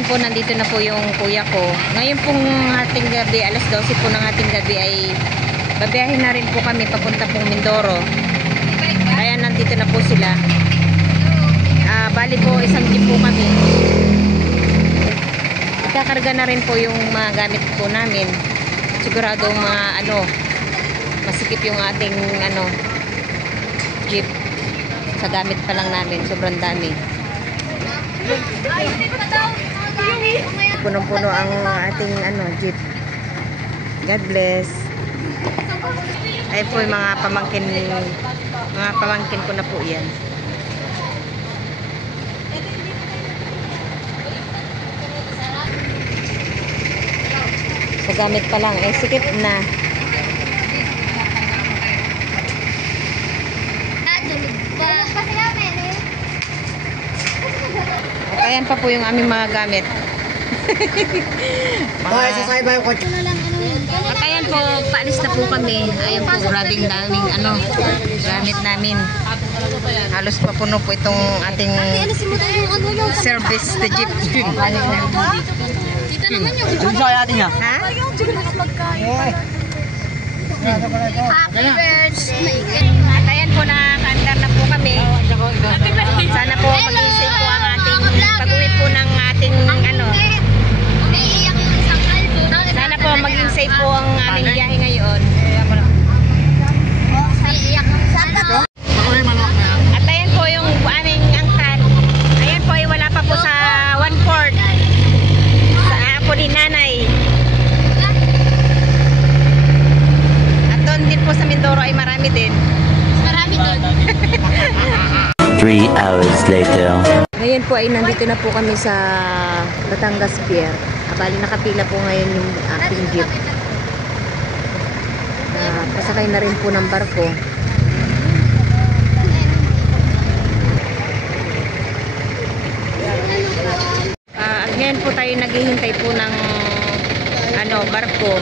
ayan po, nandito na po yung kuya ko. Ngayon pong hating gabi, alas 12 po ng hating gabi ay babiyahin na rin po kami papunta pong Mindoro. Kaya nandito na po sila. Bali po, isang jeep po kami. Ikakarga na rin po yung mga gamit po namin. Siguradong masikip yung ating jeep. Sa gamit pa lang namin, sobrang dami. Punong-puno ang ating jeep. God bless. Ay po yung mga pamangkin ko na po yan. Sa gamit pa lang, sikip na. Ayan pa po yung aming mga gamit. At ayan po, paalis na po kami. Ayan po, grabing daming gamit namin. Halos papuno po itong ating service the jeep. Ha? Happy birthday! At ayan po, nakakaandar na po kami. Sana po mag-isip po ang ating pag-uwi po ng ating sana po maging safe po ang aming biyahe ngayon. At ayan po yung aming angkan. Ayan po ay wala pa po sa 1/4 sa ako ni nanay. At doon din po sa Mindoro ay marami din. Marami doon. 3 hours later. Ngayon po ay nandito na po kami sa Batangas Pier. Bali nakapila po ngayon yung ating jeep. Pasakay na rin po ng barko. At ngayon po tayo naghihintay po ng barko.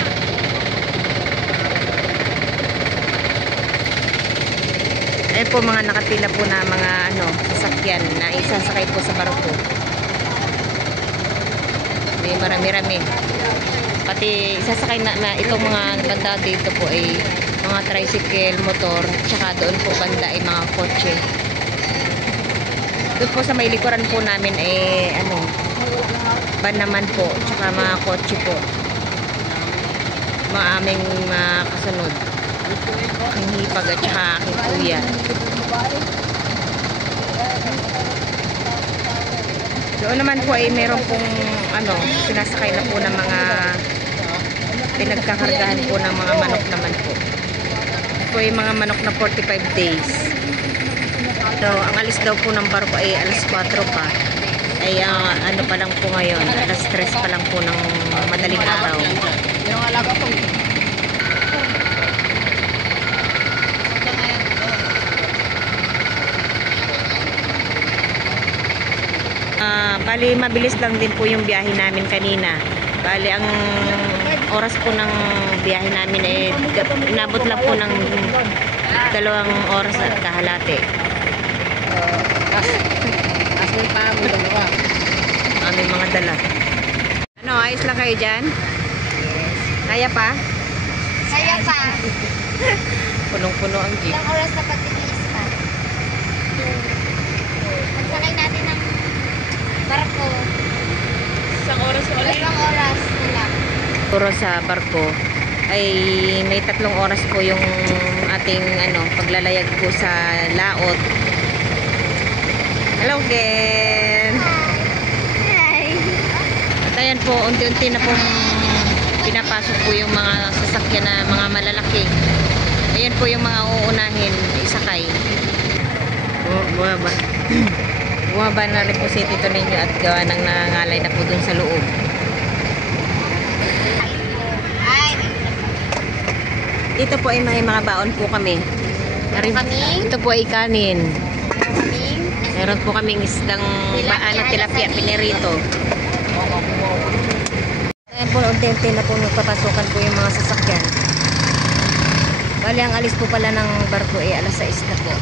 Ayan po mga nakapila po na mga sasakyan na isasakay po sa barko. May marami-rami. Pati isasakay na itong mga banda dito po ay mga tricycle, motor, tsaka doon po banda ay mga kotse. Doon po sa may likuran po namin ay van naman po, tsaka mga kotse po. Mga aming kasunod. Aking hipag at tsaka aking kuya. Doon naman po ay meron pong sinasakay na po ng mga pinagkakargahan po ng mga manok naman po. Ito ay mga manok na 45 days. So, ang alis daw po ng barko ay alas 4 pa. Ay pa lang po ngayon, alas 3 pa lang po ng madaling araw. Bali mabilis lang din po yung biyahe namin kanina. Bali ang oras po ng biyahe namin ay inabot lang po ng 2 oras at kahalati. Aming mga dala. Ayos lang kayo dyan? Kaya pa? Kaya pa. Punong-puno ang jeep. Ilang oras na pagtitiis pa? Pagsakay natin ng barko. Isang oras ulit. 2 oras na lang. Puro sa barko ay may 3 oras po yung ating paglalayag po sa laot. Hello again. Hi. At ayan po, unti-unti na pong pinapasok po yung mga sasakyan na mga malalaki. Ayan po yung mga uunahin isakay. Bumaba. Bumaba na rin po si Tito ninyo at gawa ng nangangalay na po dun sa loob. Dito po ay may mga baon po kami. Ito po ay kanin. Meron po kaming isdang tilapia pinirito. Ayan po, unti-unti na po nagpapasukan po yung mga sasakyan. Bali, ang alis po pala ng barko ay alas 6 na po.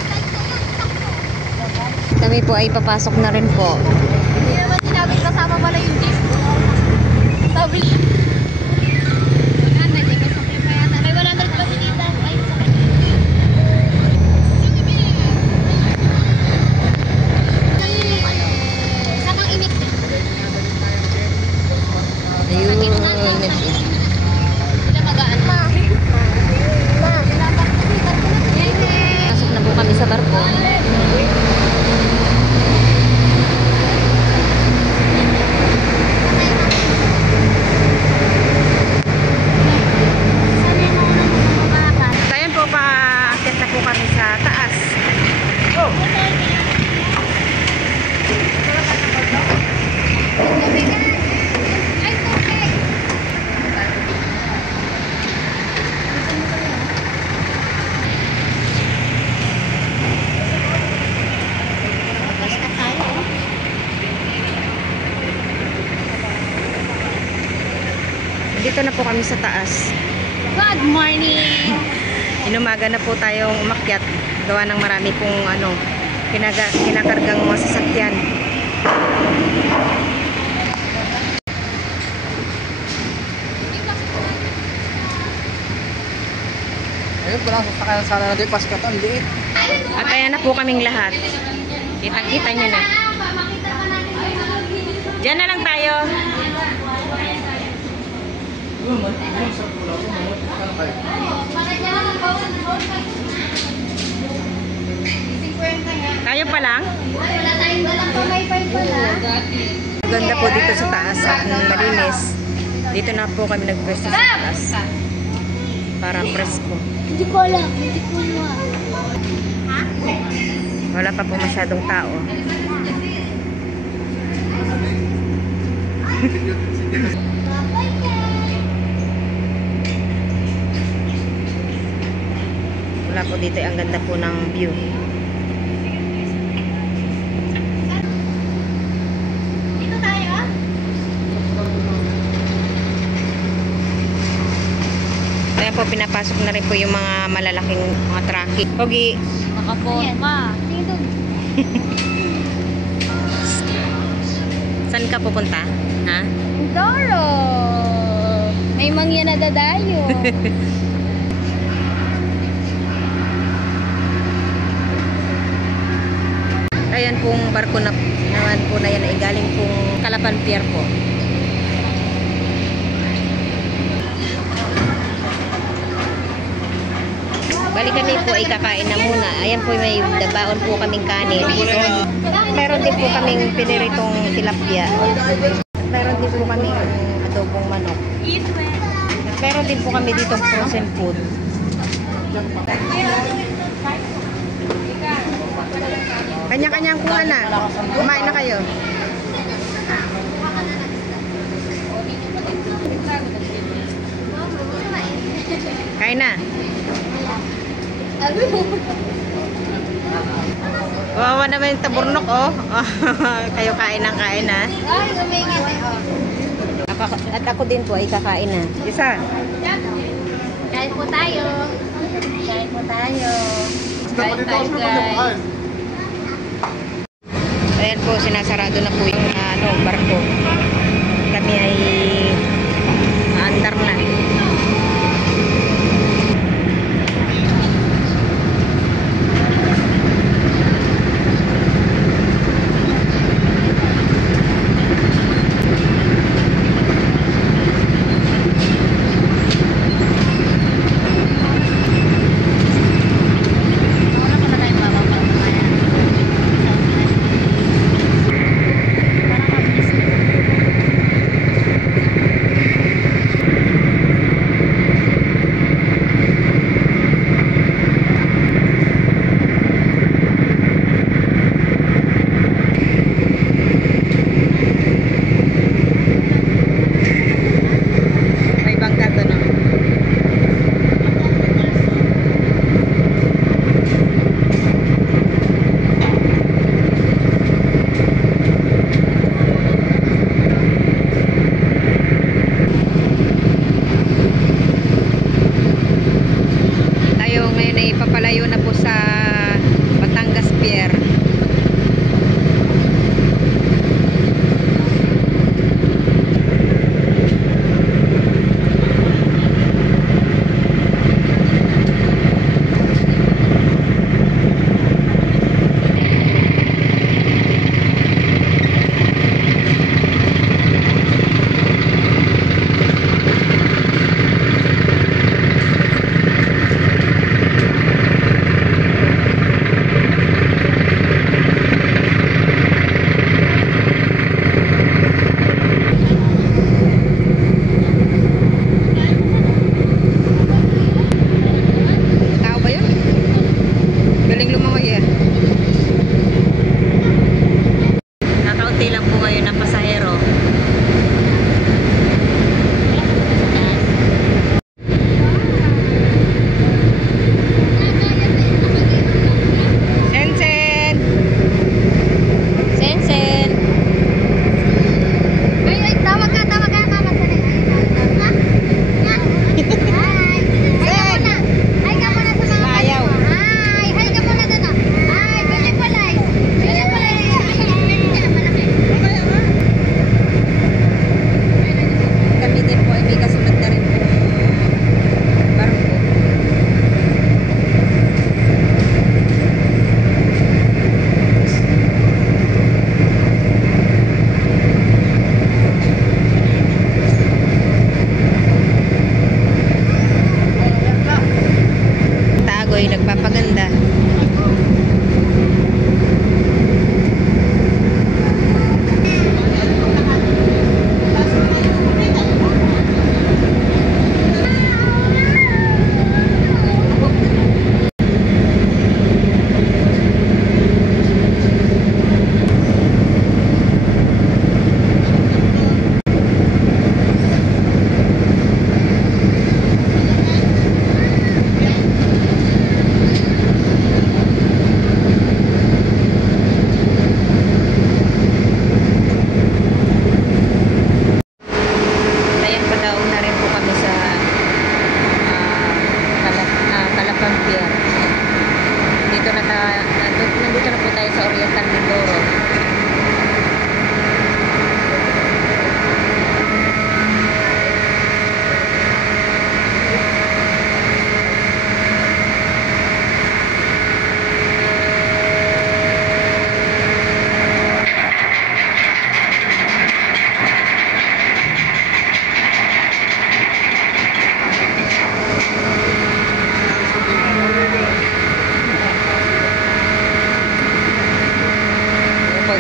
Kami po ay papasok na rin po. Hindi naman sinabi kasama pala yung jeep. bili. May 100 pa si Tita. Ay, sakit. Sakang init. Ayun. Sila magaan. Pasok na po kami sa barko. So, ayan po, paakyat na po kami sa taas. Ay, tubig. Basta tayo. Dito na po kami sa taas. Good morning. Inumaga na po tayong umakyat. Gawa ng marami pong kinakargang mga sasakyan. Ayun, wala sasakyan sana natin paskatan, liit. At ayan na po kaming lahat. Kitang-kita nyo na. Diyan na lang tayo. Tayo pa lang. Wala tayong dalang pamay-pay pala. Maganda po dito sa taas at malinis. Dito na po kami nagpwesto sa taas. Para presko. Hindi ko alam. Hindi ko alam. Ha? Wala pa po masyadong tao. Wala po dito. Ang ganda po ng view. Dito tayo. Kaya po pinapasok na rin po yung mga malalaking mga traffic. Pogi. Nakaporma. Dito. Saan ka pupunta? Ha? Doro. May mangya na dadayo. Ayan pong barko na naman po na yan ay galing pong Calapan Pier po. Bali kami po ay kakain na muna. Ayan po may dabaon po kaming kanin. Meron din po kaming piniritong tilapia. Meron din po kaming adobong manok. Meron din po kami ditong frozen food. Kanya-kanyang kuha na. Kumain na kayo. Kain na. Wawa naman yung taburnok, oh. Kayo kain ng kain, ha. Ay, umingat eh. At ako din po ay kakain na. Isa. Kain po tayo. Kain po tayo. Kain tayo, guys. Ayan po, sinasarado na po yung barko. Kami ay andar na.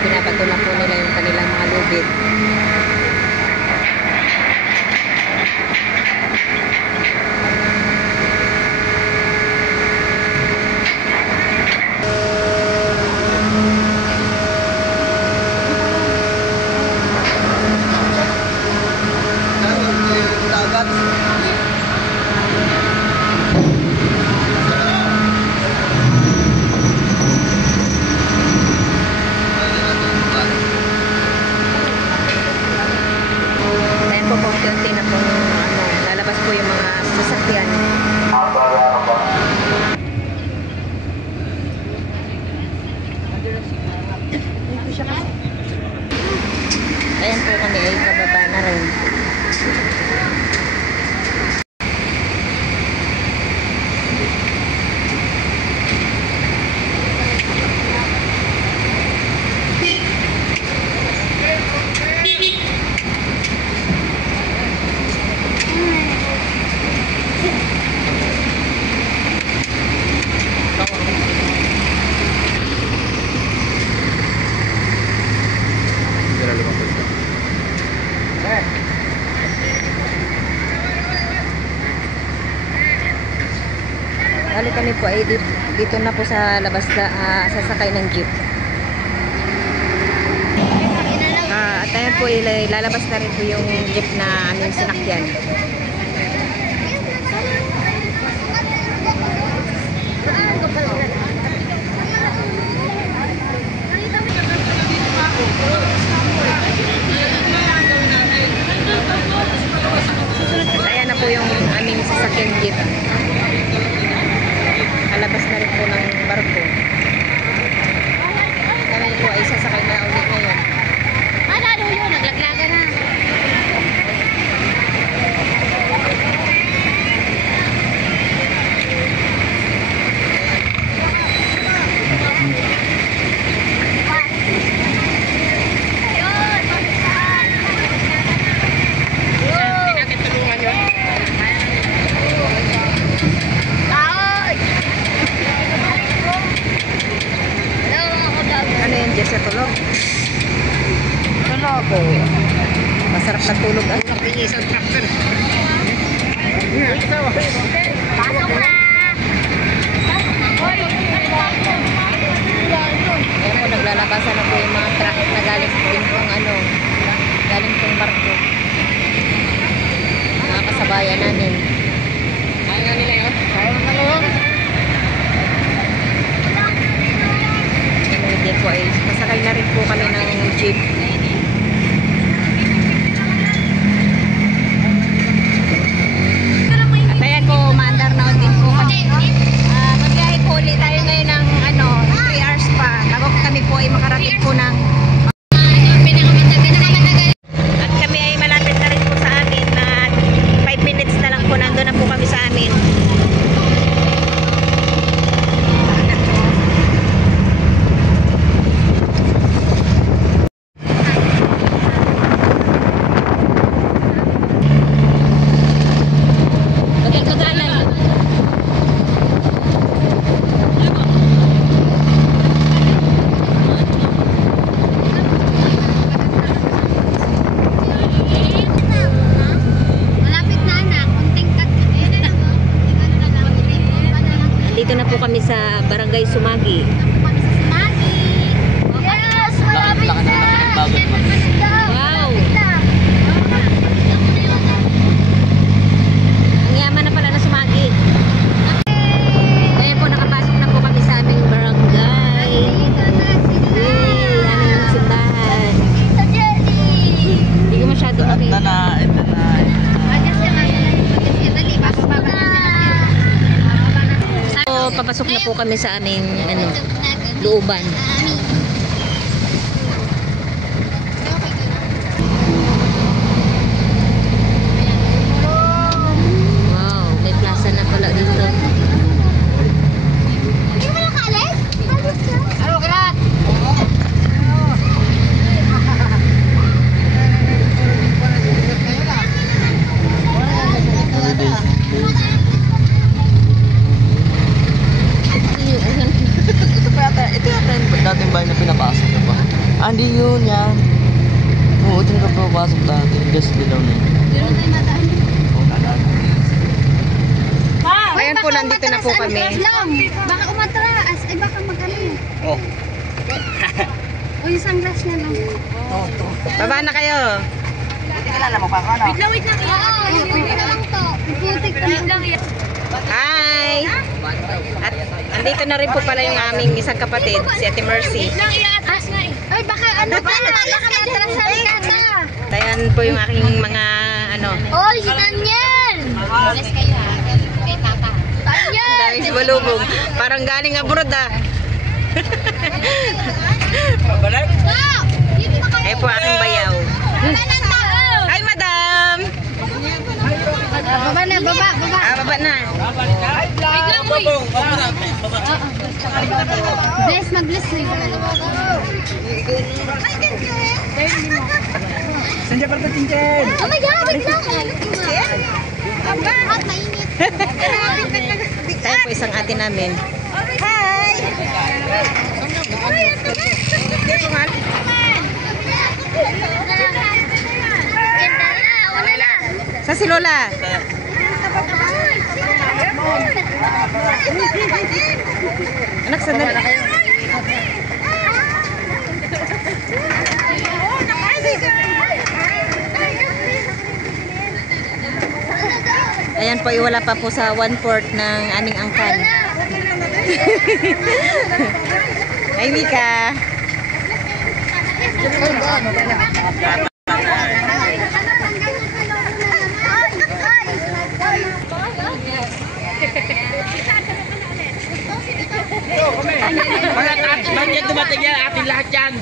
binabato na po nila yung kanilang mga lubid. Dagat. Ayan po po, unti na po lalabas po yung mga sasakyan. Ayan po kami ay pababa na rin. Bali kami po ay dito na po sa labas na sasakay ng jeep. At ayan po lalabas na rin po yung jeep na aming sinakyan. At ayan na po yung aming sasakyan jeep. Alabas na rin po ng barko. Kami po ay sasakay na ulit ngayon. Lalo yun, naglaglaga na. Ano yan, Jess? Tulog? Tulog. Masarap na tulog. Ang nakinis ang tractor. Pasok na! Ayan po, naglalabasan na po yung mga truck na galing din pong galing pong barko. Mga kasabayan namin. Kaya nga nila yun. Kaya nga nila yun. Hindi po ay masakay na rin po kami ng jeep. At ayan po, maandar na din po kami. Magbiyahe po ulit tayo ngayon ng 3 hours pa. Bago kami po ay makarating po ng at kami ay malapit na rin po sa amin at 5 minutes na lang po nandun na po kami sa amin. Malapit na anak, kunting kat. Dito na po kami sa Barangay Sumagi. Kami sa Sumagi. Yes, malapit Laki na. ng bago. Wow! Ang yaman na pala na Sumagi. Ayan po, nakapasok na po kami sa aming barangay. Yay! Aming simbahan. Sa Jenny. Hindi ko masyado Ito makita. na. Adjust yan, adjust yan. Dali, bababa na sila. So, papasok na po kami sa aming looban. Wow, may plaza na pala dito. Hindi mo nakaalis? Ano ka? Ito yata yung dating bahay na pinapasok ko pa. Andi yun yan. Oo, ito na papasok dati. Gas dilaw na yun. Ayan po, nandito na po kami. Baka umatras. Ay, baka mag-ano. Oh. O yung sunglass niya, no? Baba na kayo. Kilala mo pa ako, ano? Wait lang. Oo, yung na lang to. Putik lang. Hi! At andito na rin po pala yung aming isang kapatid, si Ate Mercy. Lang i-atras nga eh. Ay, baka ano pa na? Baka matrasan ka na. Ayan po yung aking mga ano. Oy, si Daniel! Yes kayo ha. Kay tata. Daniel! Dahil si Balubog. Parang galing abroad ah. Ayan po aking bayaw. Hi, madam! Baba na, baba. Baba na. Bless, mag-bless eh. Sandiyan pa ito, Tintin! Oh my God, wait lang. At mainit. Tayo po isang ate namin. Ganda na, wala na. Sa si Lola. Anak, sandali. Ayan po, wala pa po sa 1/4 ng aming angkan. Ay, Mika. Mga taas man yan, dumating yan. Atin lahat yan.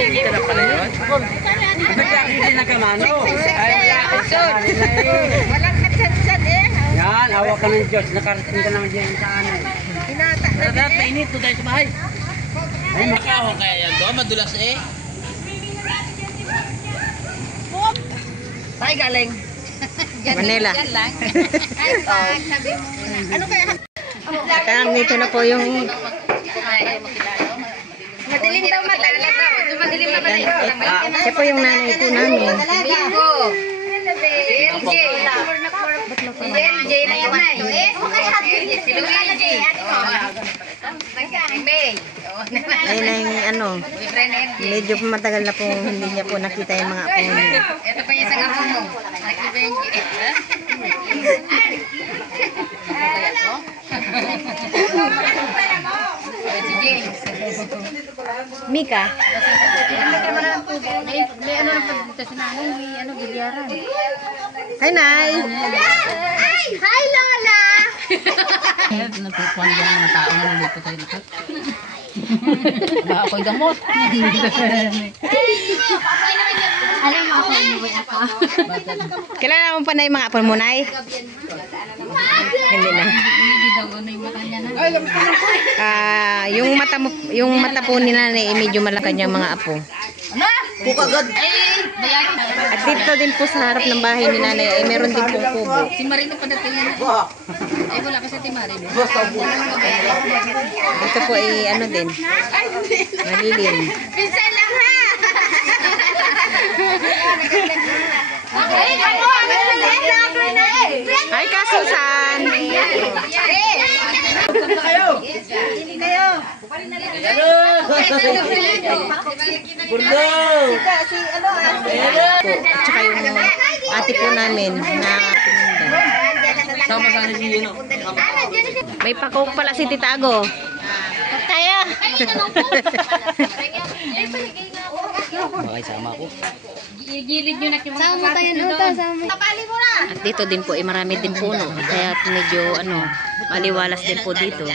Hindi ka na pala yun. Nagkakita na kamano. Walang katsan-san eh. Yan, awa ka ng Diyos. Nakarating ka naman dyan sa ano. Dapat mainit to tayo sa bahay. Ay, makawa kaya yan to. Madulas eh. Tayo galing. Manila. Ano kaya? At dito na po yung Madilim daw mata niya. Madilim na ba siya po yung nanay po namin. Bingo. MJ. MJ na yan na eh. Si Luigi. May. Ayun na yung ano, medyo matagal na po hindi niya po nakita yung mga apo niya. Ito pa yung isang apo mo. Si Benji. Si James. Mika. May ano na pagdito sa nanay, may ano, bilyaran. Hi, Nay. Hi, Lola! Natutuan dyan mga tao na nalito tayo lahat. Baka ako'y gamot. Alam mo ako, umuwi ako. Kilala mo pa na yung mga apo mo, Nay? Hindi na. Hindi daw ano yung mata niya na. Yung mata po ni nanay, medyo malaki niyang mga apo. Pukagad. Bayarin. At dito din po sa harap ng bahay ni nanay, ay meron din pong kubo. Si Marino pa dating yan. Ay, wala pa sa si Marino. Ito po ay ano din, malilim. Pinsan lang ha! Ay, ako! Hi, Kasusan! Burdo! Tsaka yung ate po namin na Sama sa akin si Yino. may pakok pala si Titago. Kaya! Bakay sama ko. Gilid nyo na yung mga kapatid nyo doon. Tapali mo na! At dito din po, marami din puno. Kaya medyo maliwalas din po dito.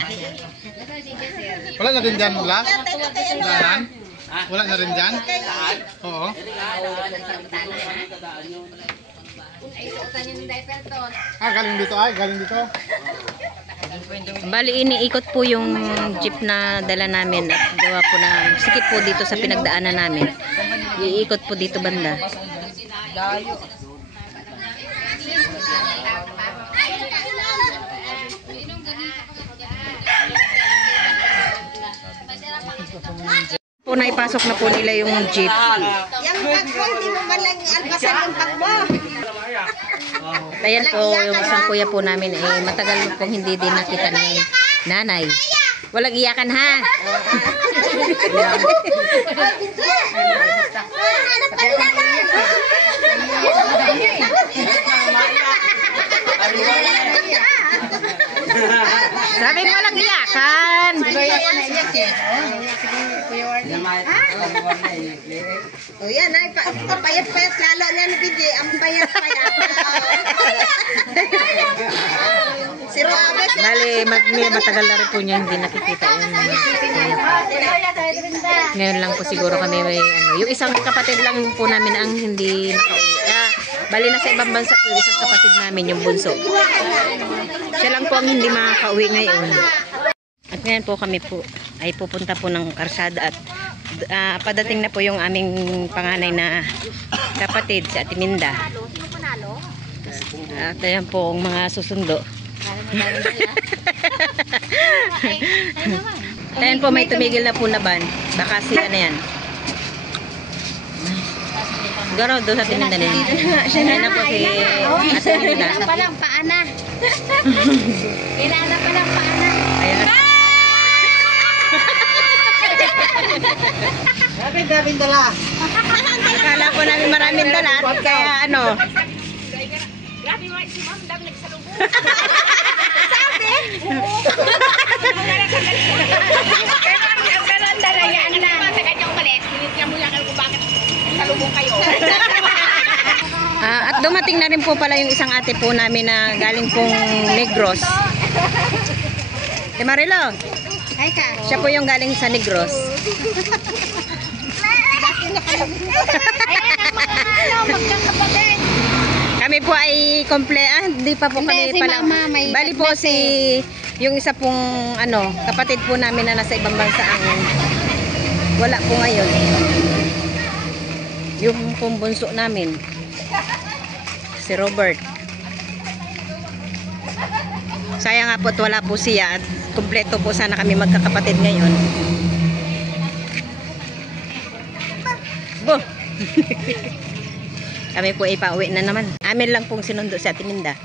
Wala na rin dyan mula? Daan? Wala na rin dyan? Oo. Galing dito ay, galing dito. Bali, iniikot po yung jeep na dala namin at gawa po na sikip po dito sa pinagdaanan namin. Iikot po dito banda. maipasok na po nila yung jeep. Yung pagbo, hindi mo man lang alpasan yung pagbo. Ayan po yung isang kuya po namin matagal pong hindi din nakita ni nanay. Walang iyakan ha. Sabi mo walang iyakan. O yan, ay, payat-payat lalo na ni Bidi, ang payat-payat. Si Robert. Bali, matagal na rin po niya hindi nakikita yun. Ngayon lang po siguro kami may yung isang kapatid lang po namin ang hindi nakauwi. Bali nasa ibang bansa po yung isang kapatid namin, yung bunso. Siya lang po ang hindi makakauwi ngayon. At ngayon po kami po ay pupunta po ng Karsada at padating na po yung aming panganay na kapatid si Ate Minda. At ayan po ang mga susundo. Ayan po may tumigil na po na van. Baka sila na yan. Siguro doon sa Timinda na yan. Ayan na po si Ate Minda. Kailangan pa lang paana. Kailangan pa lang paana. Ayan na. Daming dala. Akala po namin maraming dala. Kaya ano. At dumating na rin po pala yung isang ate po namin na galing pong Negros. Si Marilo. Ay ka. Siya po yung galing sa Negros. Ayan ang mga magkakapatid. Kami po ay hindi pa po kami Hindi, si pala. Mama may Bali po nagnas yung isa pong kapatid po namin na nasa ibang bansa ang wala po ngayon. Yung pong bunso namin. Si Robert. Sayang nga po at wala po siya at kumpleto po sana kami magkakapatid ngayon. Bo! Kami po ay pauwi na naman. Amin lang pong sinundo sa Ate Minda.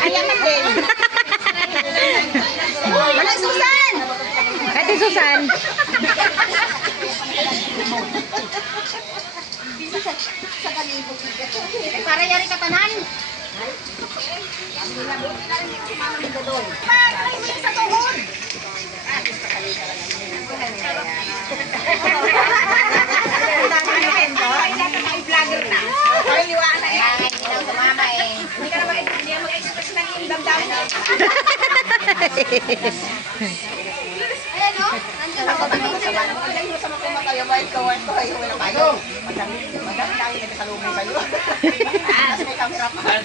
Ano sabi? Wala, Susan! Ate Susan. Para yari katanan. Ayan o. Nandiyan ako. Ang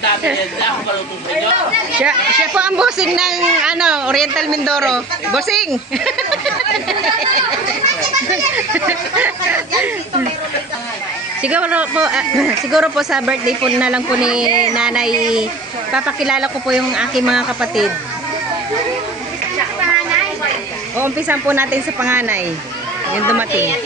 dami yan. Ako malutong sa inyo. Siya po ang bossing ng Oriental Mindoro. Bossing! siguro po sa birthday po na lang po ni nanay, papakilala ko po yung aking mga kapatid. Panganay. O umpisan po natin sa panganay. Yung dumating.